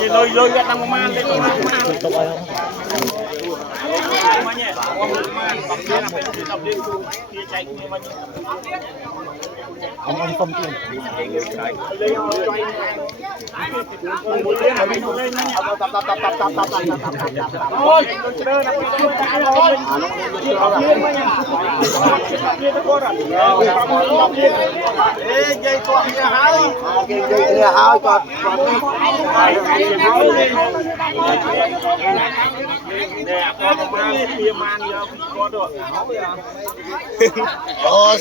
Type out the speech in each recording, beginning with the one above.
như lôi ra năm man lên năm man ông không tiền dây con kia hái con nè con man kia man giờ có được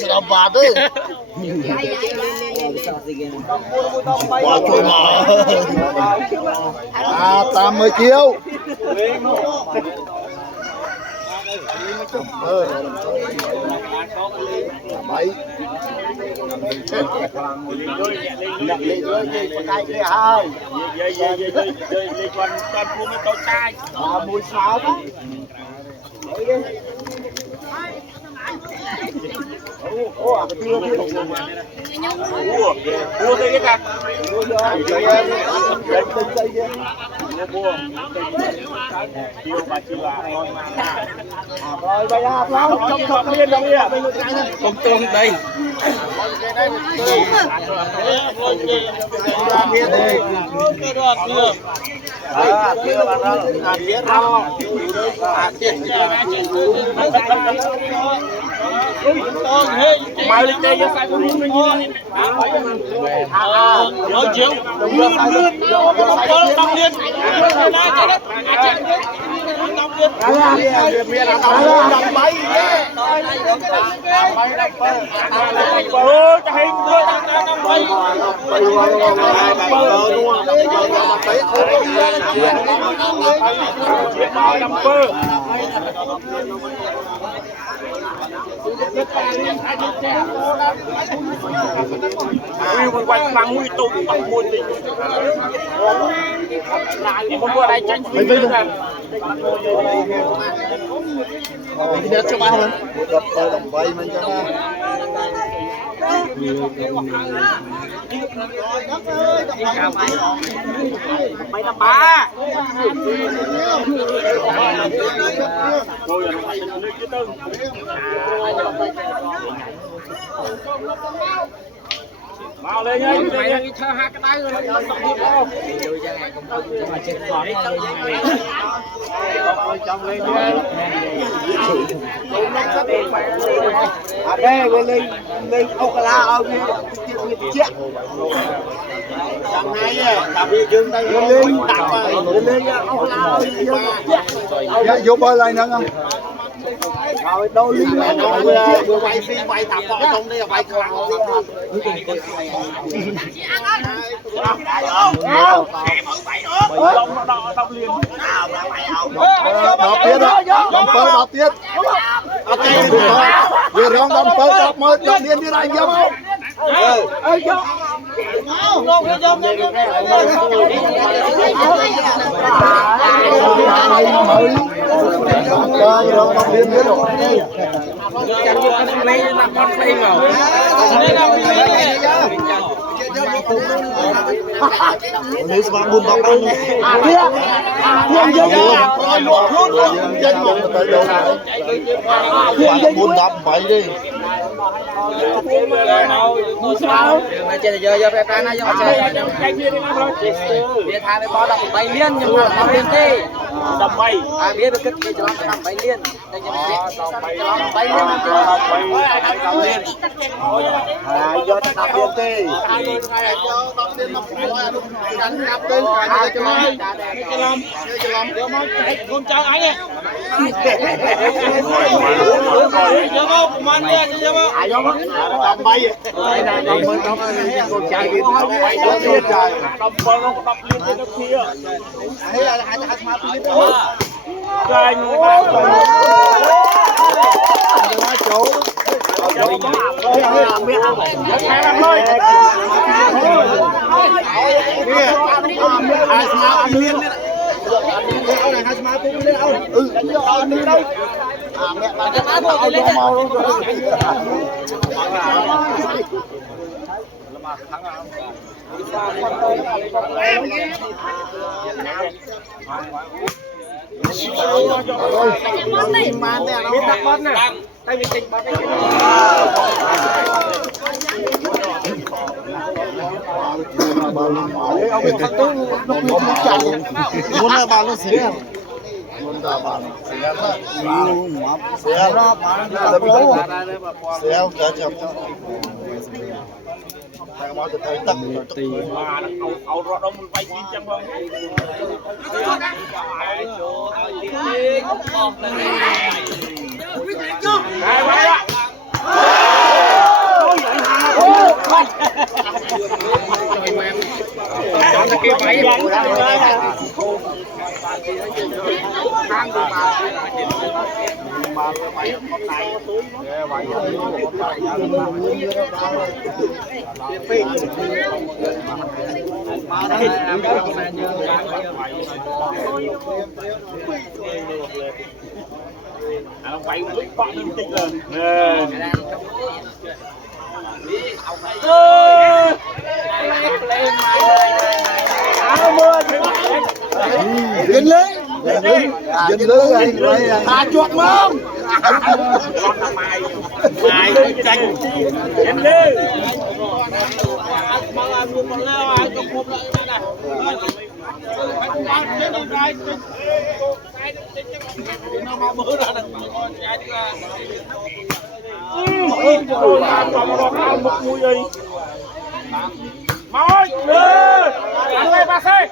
sao bà đấy quá trời mà 80 triệu bảy nhập lên dưới dây của tay kia hai dây con mua mấy tàu chai mùi sáu mua cái cả rồi bây giờ trong không liên đâu nha con tôm đây mày lên đây sai của mình nói chiếu lươn đông liên quanh bằng mũi tôm bằng muôn đi không mua đây tranh mình bây giờ mình đi cho ba hơn đập tới đồng bay mình cho ba mày làm ba vào lên nhá, mày chơi hai cái đáy rồi nó xong đi không? Trong lên à đây lên ông la ông chết đằng này tạm biệt dương đây lên ông la ông vô bơi lại nữa không? Rồi đâu đi mà vừa quay phim quay tập võ trong đây là quay clown đọc tiết đó đọc phơ đọc tiết vừa rong đọc phơ đọc mơ đọc điên như này không nếu bạn buồn bóng anh bạn buồn đập vậy đi chơi giờ phải ra nó chơi biết hai cái bó đập bay liên nhưng mà đập liên thế đập bay biết được cái cho nó đập bay liên đây cho bay liên do ta đập liên thế con cháu anh ấy giờ không man đi giờ không ai đó đập bay đây này đập mới đập con trai kia đập bay đập liên trời đập ball nó đập liên cái kia ấy là hai smart liên cái chỗ เอารถเอามันไปกินจังบ้างได้ไหมล่ะไปวิ่งเกาะนึงติดเลยDừng lên ta chuột mông mày tranh em đi Môi lên ba xe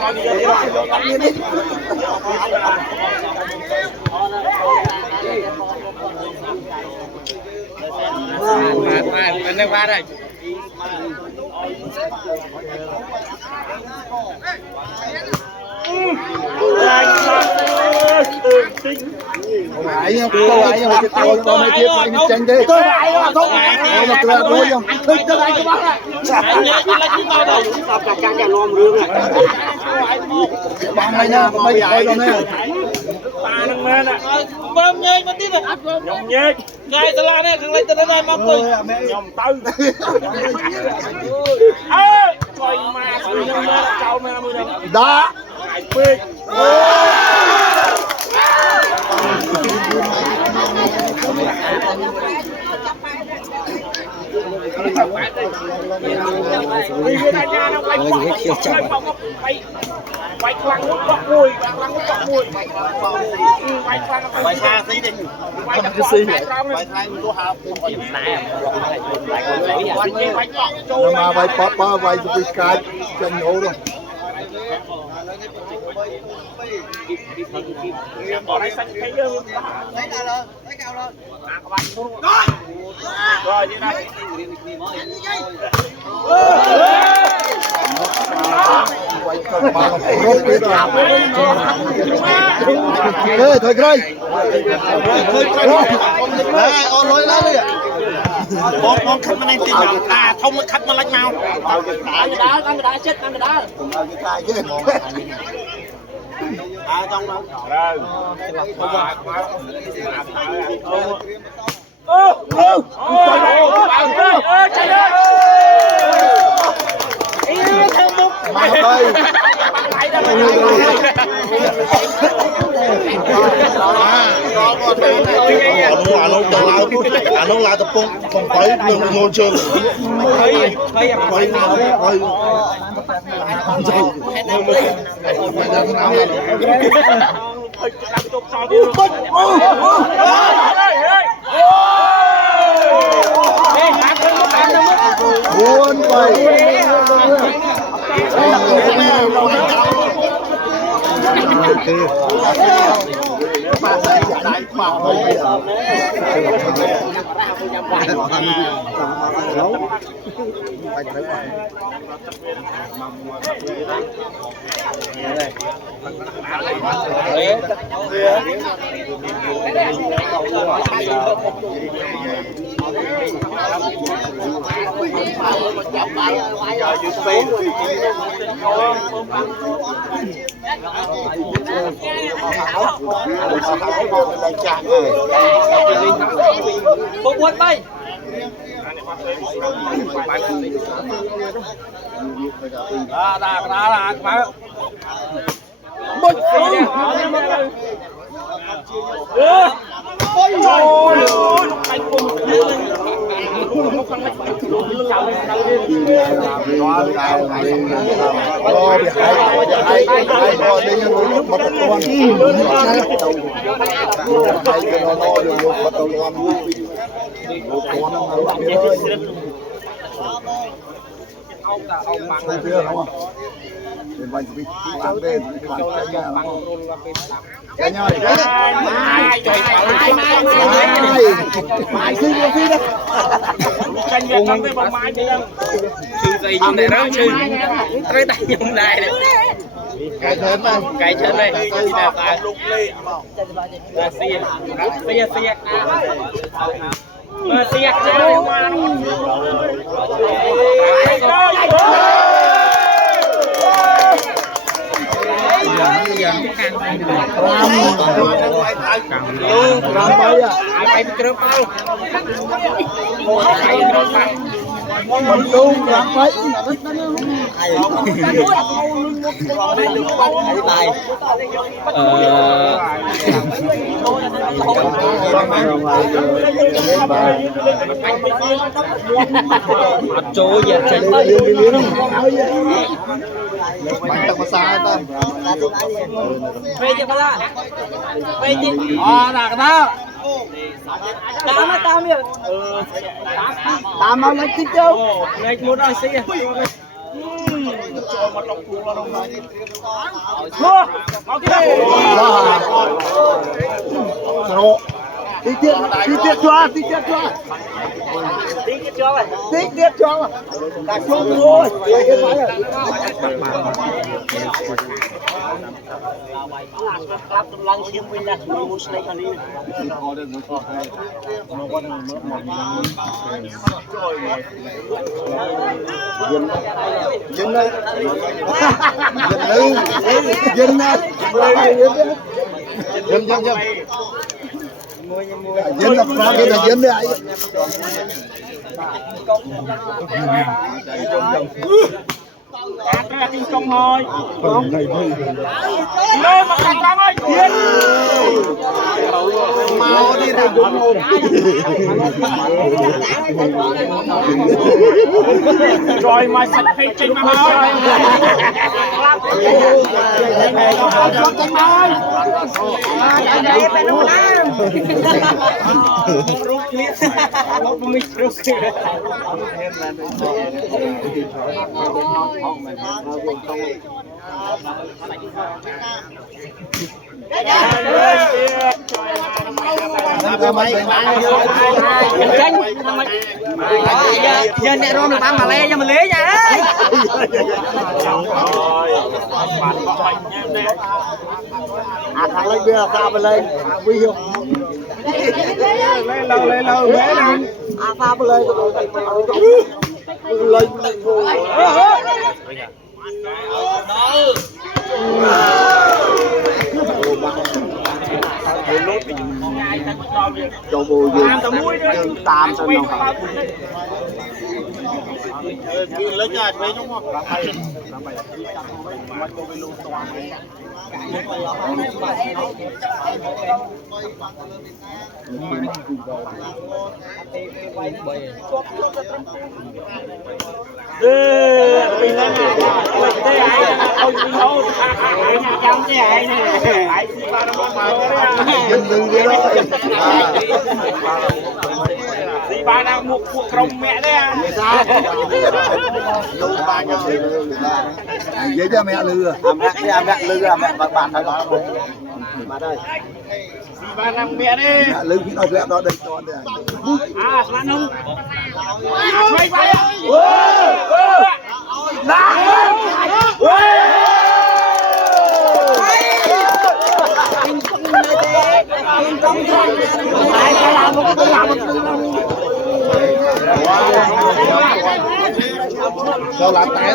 ba đi bên đây qua đây Ai cô ai mà cái tao tao mấy chiếc phải tranh thế. Tôi ai mà không. Ôi mà tôi đuôi không. Tôi đây các bác ạ. Anh nhớ chứ lấy chúng tao đây. Sao cả càng cả nom rương này. Bằng này nha, mấy coi rồi nè. Ta nâng lên ạ. Bơm nhây mà tiếp rồi. Nhông nhê. Ngay tao la này, thằng lấy tao đây mong tôi. Nhông tư. Ê, coi mà tôi nhông lên cháu mẹ mười đồng. Đó. Ai phê. Quay khoang nước bọc mùi, quay xa xí đi, quay cái xí, quay thay tôi học, mà vay papa vay cái cái chân hố rồi. Bỏ đây xanh thấy chưa? Lấy nào rồi, lấy cao rồi. À, các bạn xuống. Rồi, như này. Ê, thôi cái đây. Đây, ôn lối lá đi ạ. Con khách mà nên tìm nào. À, thông cái khách mà lách mau. Ăn cái đá chết, ăn cái đá. À, trong đó. Rồi. Chạy lên. Mà ơi. Nó là tập không phải ngồi chơi. Buồn vậy. Bộ buồn bay cái chân này lục lên là xiên chỗ giờ chân về chưa pala về chưa đặt đó tám vậy tám mau lấy tiếp đâu lấy một đôi xe Tí tiết cho cả chung rồi dân đây dân lập ra cái là dân đấy ra đi công thôi lên mà thằng Tam ơi chiến mau đi ra đúng không rồi mà sạch hay trên mà máu giờ nè rồi mình bán mà le cho mình lấy nha đấy thằng lên bia ra bên lên nguy hiểm lên lâu bé này pha bên lên lên cho vô dương tam sơn đâu phải cứ lấy nhà thuê đúng không Thì ba đang một cuộc rồng mẹ đấy à? với cho mẹ lừa mẹ lừa mẹ bạn phải nói mà đây ba đang mẹ đấy mẹ lừa khi nào mẹ đó đây con đây à bạn không mày bay cho làm tay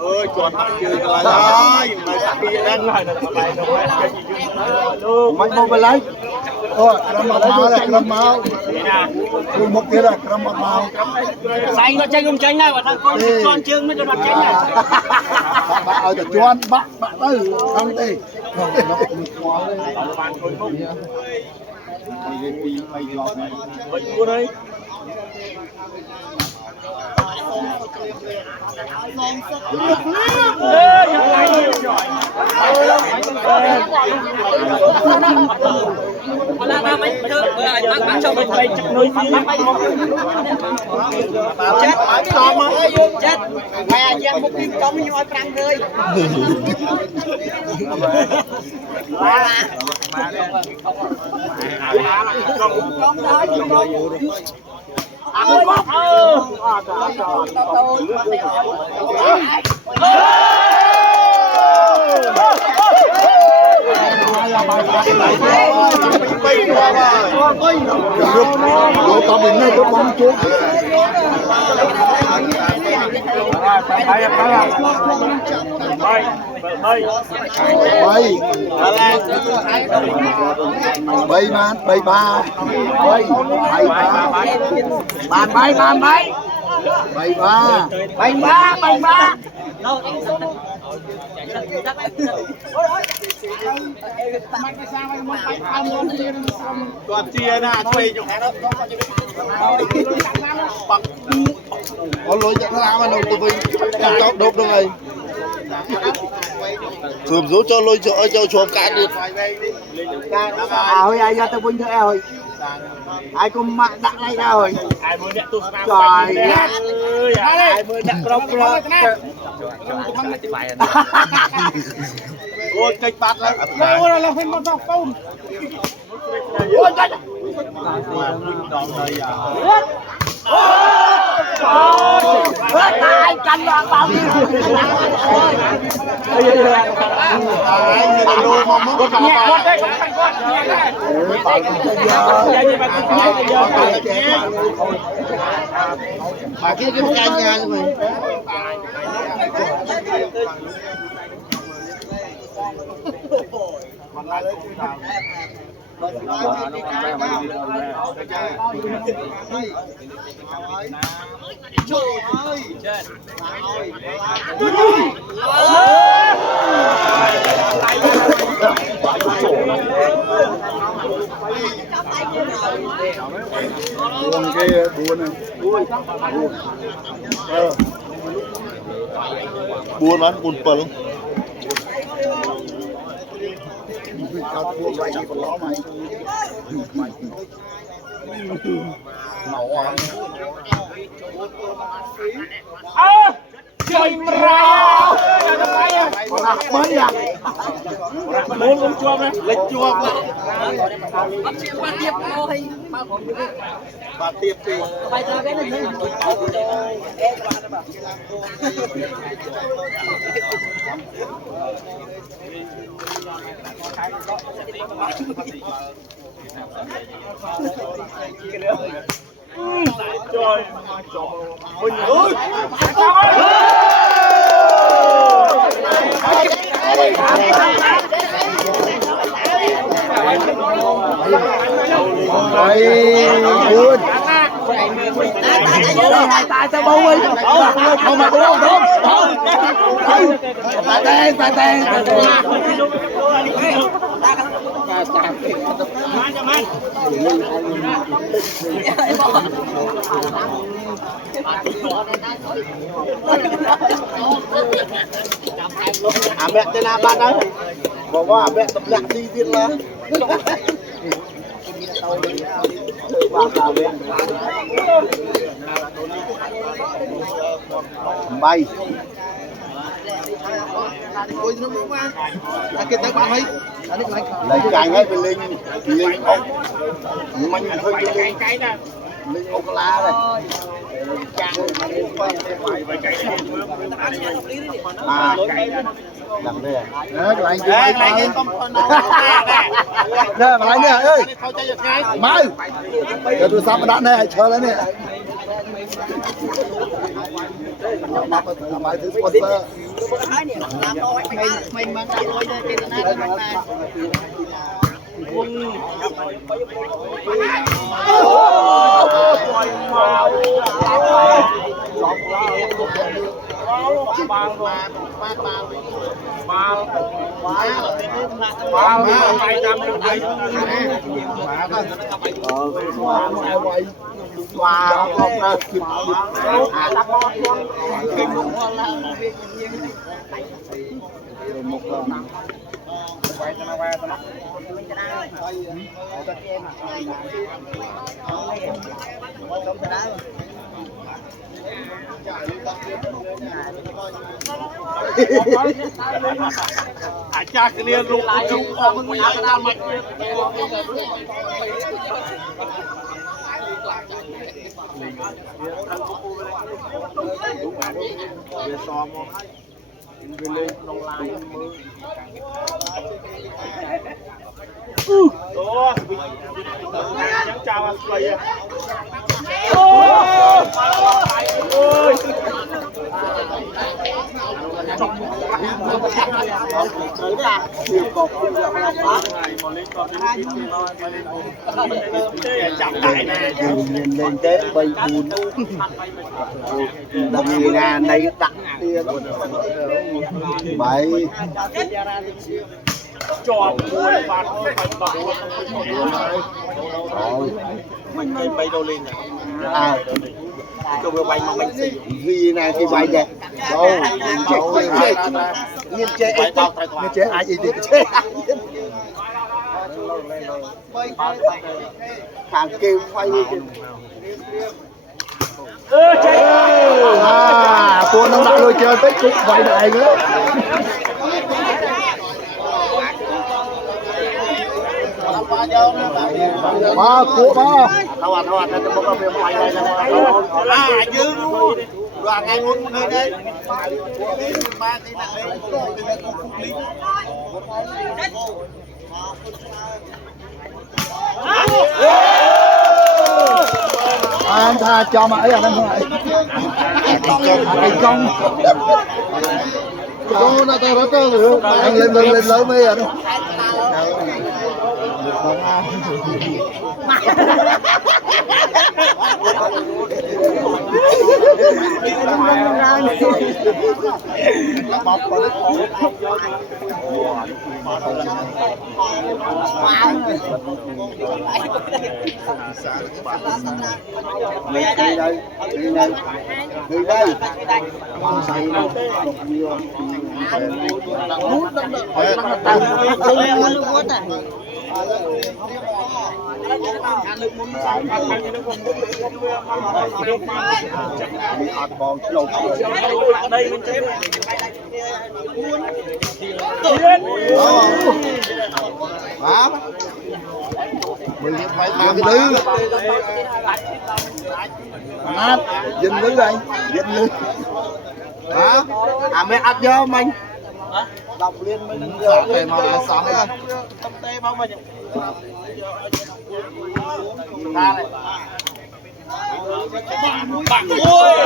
ơi chuột chơi cái này mày tắt đi đang lại mày mau về lấy kram mau là kram mau cứ một kia là kram mau xanh nó tranh không tranh này mà thằng con tròn trương mới cho đặt tranh này bạn ở chuột bạn ơi không đi chết mẹ giang một kim công như oi prang rơi tao bị ngay cái bóng chuột bay man bay ba bay bay ba bàn bay bàn bay bay ba bay ba bay ba còn chia na thuê cho nó có lối dẫn ra mà đâu tụi mình cho đốt được rồi thường rú cho lôi cho chuột cả được ơi ai ra tao vinh thôi ơi ai cũng mặc đặt lại ra rồi ai mới nhận tôi trời ơi ai mới nhận rong rong ôi kịch bát lên ôi là phim bắt tôm ôi trời tay canh vào bao nhiêu mà cái canh nhà như vậy buồn kia buồn này buồn lắm buồn bẩn tao buồn vậy thì còn lo mày nổ trời rào mới à muốn con chuông đấy lịch chuông bà tiệp thì trời ôi buồn tại tao bông đi không mà đúng tại tên mẹ tên là bạn đấyบอกว่าmẹ tập nhạc đi tiên là bay lấy cài ngay bên linh không mạnh hơi lên linh ô lá này làm đây à lại cái nè mà lại nè ơi mai giờ tôi sắp đã nè chờ lên nè mai thứ sponsor mình mang tay lôi lên trên này cha cái liền lục chung không mới làm mạnh chào anh nhìn lên té bay buồn đâm người nhà này đặt tiền bảy tròn môi phạt mình bay đô lên à cho vừa bay mà mình vì này thì bay vậy đâu nhiên chế ai gì thì chế hàng kêu quay cô nó đã lôi chơi tới cục vậy này nữa ba cô ba thôi anh cho bố về ngoài đây là dư luôn và ngày muốn người đây ba tí nặng lên anh tha cho mà ấy à anh ngoại cái con nó tao rất là anh lên lớn mấy à đâu đây mình chế mình phải làm cái thứ nát dinh lưới đây dinh lưới hả à mẹ ăn vô mình đọc liên mình về mà sáng lên tâm tê bao mình ra này bạn ơi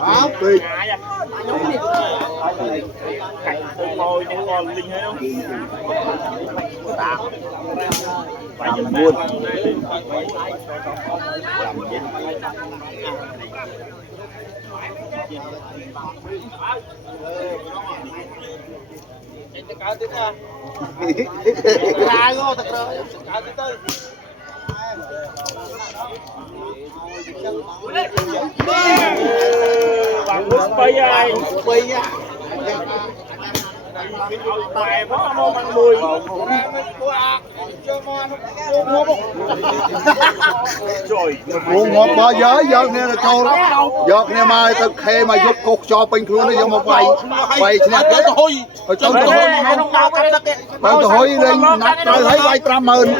hả tuyệt cảnh mồi những con linh hay không làm buôn bằng nước bay ai bay nha bài có mong ăn mùi uống ngọt bao giờ giờ nè là cho giờ nè mai tao khe mà giúp cột cho bên luôn nó giờ mà vay nè cái thôi trong tôi lên nắp tôi thấy vay 50.000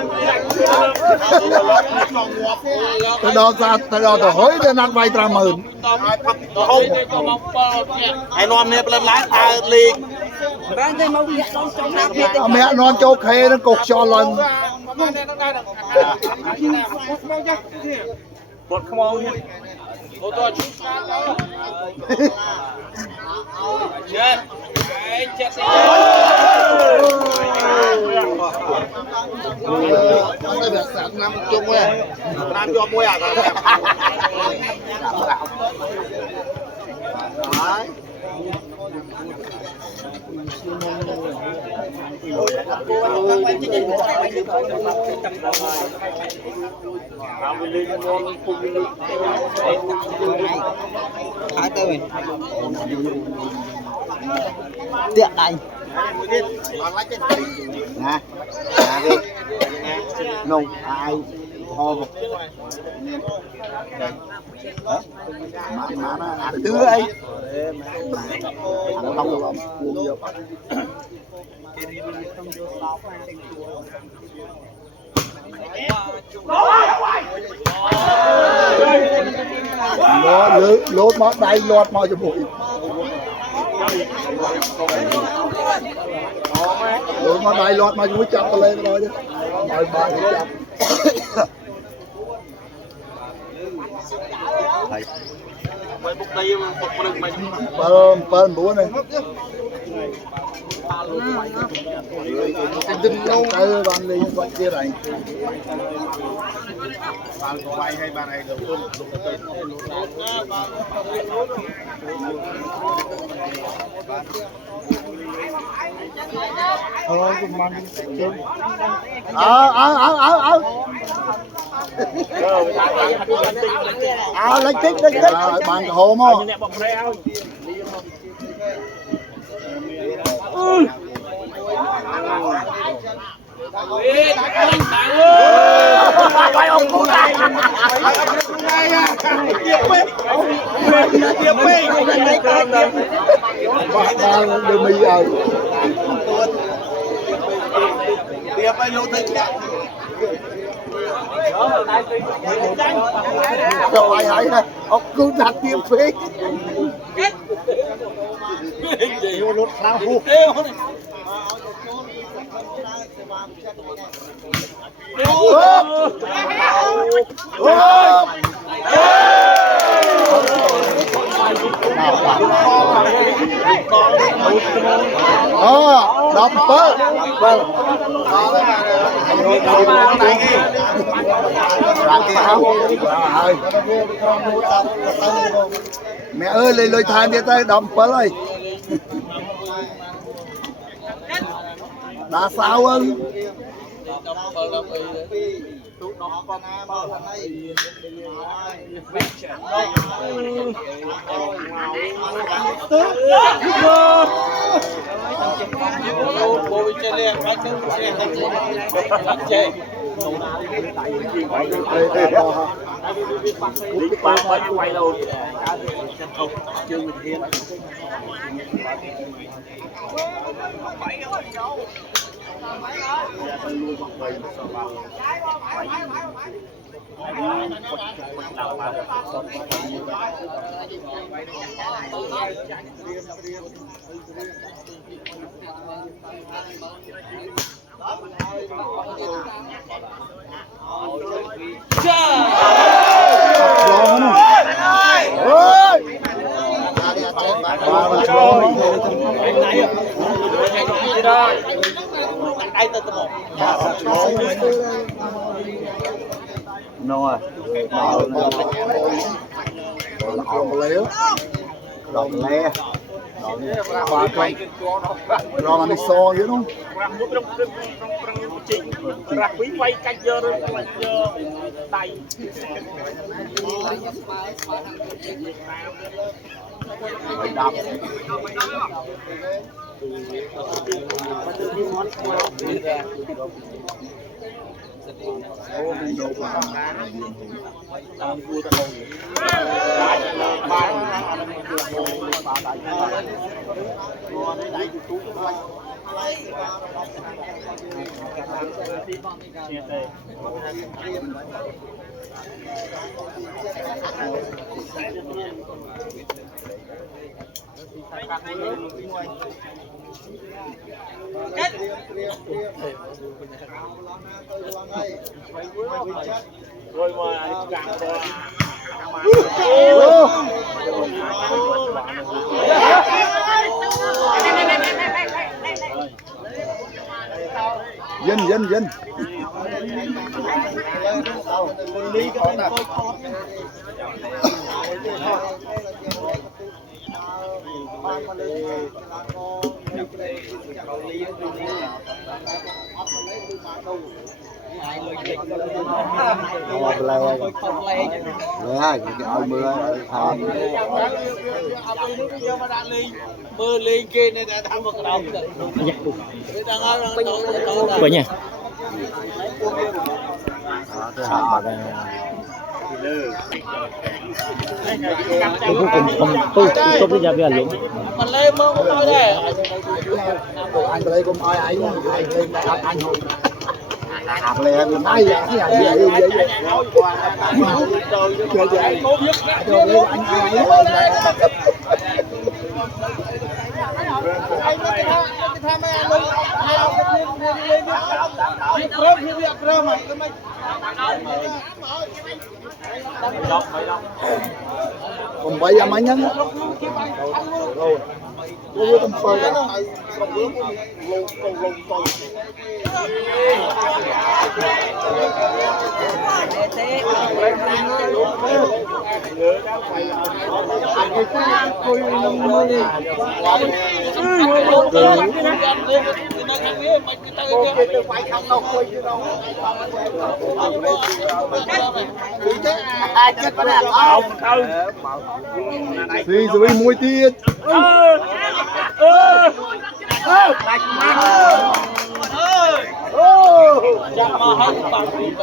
tôi đo ra tôi đo tôi hỏi để nắp vay 50.000 ไอ้นอมเนี่ยเป็นร้านตาลีก mẹ non cho khe nó cột cho lần บดขโมยเนี่ยโอ้ตัวชุบเจ็ดเจ็ดnó được sẵn năm chung rồi น้ำยอมมวยอ่ะครับtiện này nè đi nông ai ho một má nó ăn tứ ấy ăn không lắm cuồng vô lốt mót đây lót mót cho bụi lốt mót đây lót mót cho bụi chặt lên rồi chứ mời bà thì chặtไปบุกตีมันบุกมันไป Pơn búa này đừng lâu cái bàn đi vậy kia này bàn của bay hay bàn này được luôn thôi cũng mang chơi lấy tích bàn hồ mà bay ông cô này tiệp bê đừng mì rồi tiệp bay lâu thích rồi hãy nè ông cứ đặt tiệp phê vô lốt sao hú đập bớt mẹ ơi lấy lôi than đi tay đập bớt ơi đã sao ơi quay lâu rồi đồng lé ba cây rồi mà đi so vậy đúng rạc quý quay canh giờ tay đập rồi mà càng dân mưa lên kia này đã thăm một đầu vậy nhỉ tôi bây giờ luôn mà lên mưa không nói đây anh đây cũng ai ấy lên anh hồi lên ai vậy còn bây giờ mấy nhá rồi vô tâm phơi rồi suy rồi mùi tiết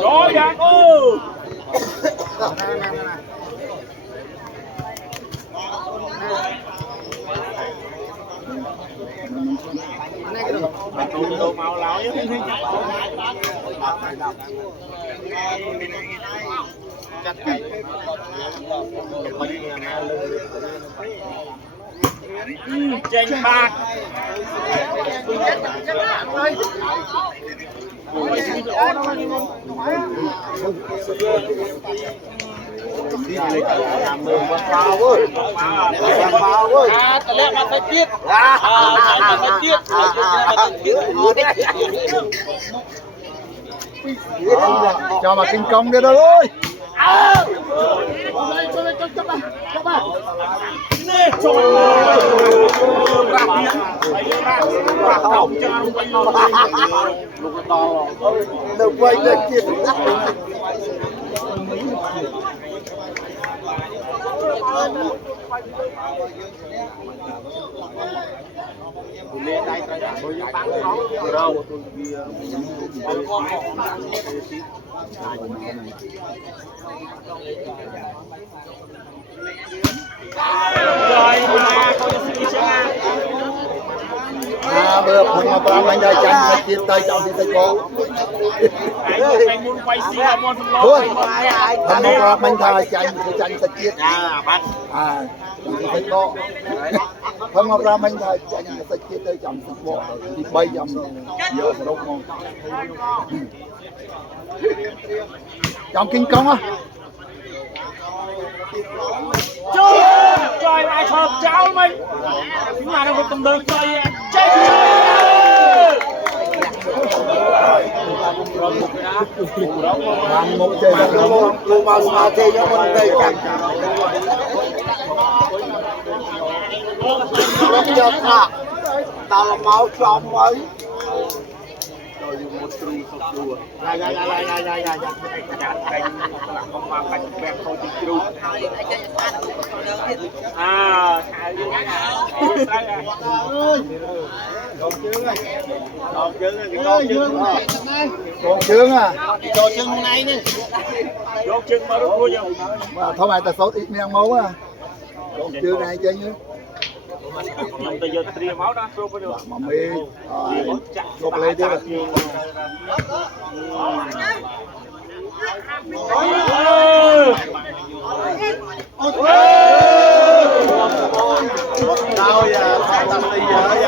rồi dạ cô màu lão chanh bạc cho mà kinh công đi đâu ơi được quay lên kia bữa không mà làm anh đây chẳng phải chia tay trong thì tay có anh muốn quay xí là muốn thôi không mà mình thay chẳng sẽ chia bắt tay có không mà ra mình thay chẳng sẽ chia tay trong thì có thì bây giờ giờ đâu ngon trong kinh công á trời ai thọt cháu mình mà đâu có tầm đường chơi chơi làm một chơi luôn vào mà chơi cho mình đây chẳng rất nhiều cả tao là máu trong ấy Con chướng này con chướng Con chướng à. cho chướng hôm nay nè con chướng mà đâu nhiều Mà thôi mày ta sốt ít miếng máu à. Con chướng này chơi như. bây giờ tria máu đó số có được Mà mì. Chụp lên đi. đâu giờ tao đi giờ